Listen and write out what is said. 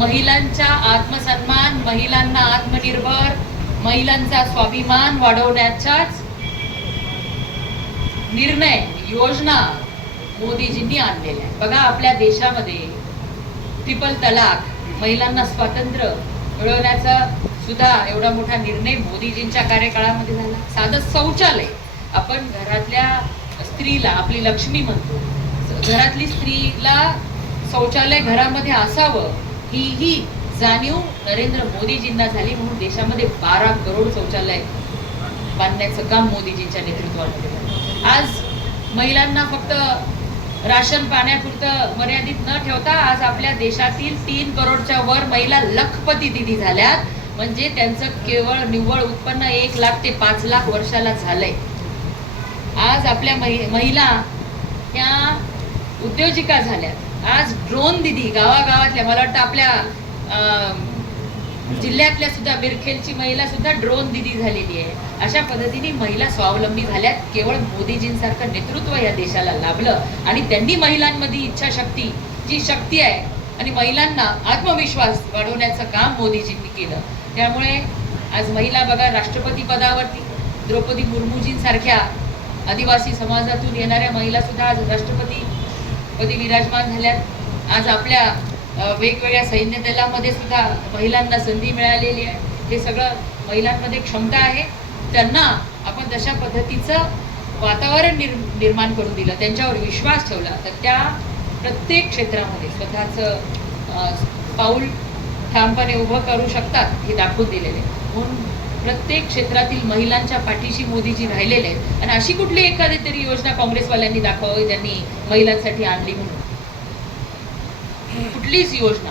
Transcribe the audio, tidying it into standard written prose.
महिलांचा आत्मसन्मान, महिलांना आत्मनिर्भर, महिलांचा स्वाभिमान वाढवण्याचाच निर्णय, योजना मोदीजींनी आणलेल्या आहे. बघा, आपल्या देशामध्ये ट्रिपल तलाक, महिलांना स्वातंत्र्य मिळवण्याचा सुद्धा एवढा मोठा निर्णय मोदीजींच्या कार्यकाळामध्ये झाला. साधं शौचालय, आपण घरातल्या स्त्रीला आपली लक्ष्मी म्हणतो, घरातली स्त्रीला शौचालय घरामध्ये असावं ही जाणीव नरेंद्र मोदीजींना झाली. म्हणून देशामध्ये 12 करोड शौचालय बांधण्याचं काम मोदीजींच्या नेतृत्वामध्ये झालं. आज महिलांना फक्त राशन पाण्यापुरतं मर्यादित न ठेवता आज आपल्या देशातील 3 करोडच्या वर महिला लखपती दिदी झाल्यात. म्हणजे त्यांचं केवळ निव्वळ उत्पन्न 1 लाख ते 5 लाख वर्षाला झालंय. आज आपल्या महिला त्या उद्योजिका झाल्यात. आज ड्रोन दिदी गावागावातल्या, मला वाटतं आपल्या जिल्ह्यातल्या सुद्धा बिरखेलची महिला सुद्धा ड्रोन दिदी झालेली आहे. अशा पद्धतीने महिला स्वावलंबी झाल्यात. केवळ मोदीजींसारखं नेतृत्व या देशाला लाभलं आणि त्यांनी महिलांमध्ये इच्छाशक्ती, जी शक्ती आहे आणि महिलांना आत्मविश्वास वाढवण्याचं काम मोदीजींनी केलं. त्यामुळे आज महिला बघा, राष्ट्रपती पदावरती द्रौपदी मुर्मूजींसारख्या आदिवासी समाजातून येणाऱ्या महिला सुद्धा आज राष्ट्रपती पदी विराजमान झाल्यात. आज आपल्या वेगवेगळ्या सैन्य दलामध्ये सुद्धा महिलांना संधी मिळालेली आहे. हे सगळं महिलांमध्ये क्षमता आहे. त्यांना आपण तशा पद्धतीचं वातावरण निर्माण करून दिलं, त्यांच्यावर विश्वास ठेवला, तर त्या प्रत्येक क्षेत्रामध्ये स्वतःचं पाऊल ठामपणे उभं करू शकतात हे दाखवून दिलेले. म्हणून प्रत्येक क्षेत्रातील महिलांच्या पाठीशी मोदीजी राहिलेले आहेत. आणि अशी कुठली एखादी तरी योजना काँग्रेसवाल्यांनी दाखवावी त्यांनी महिलांसाठी आणली म्हणून? कुठलीच योजना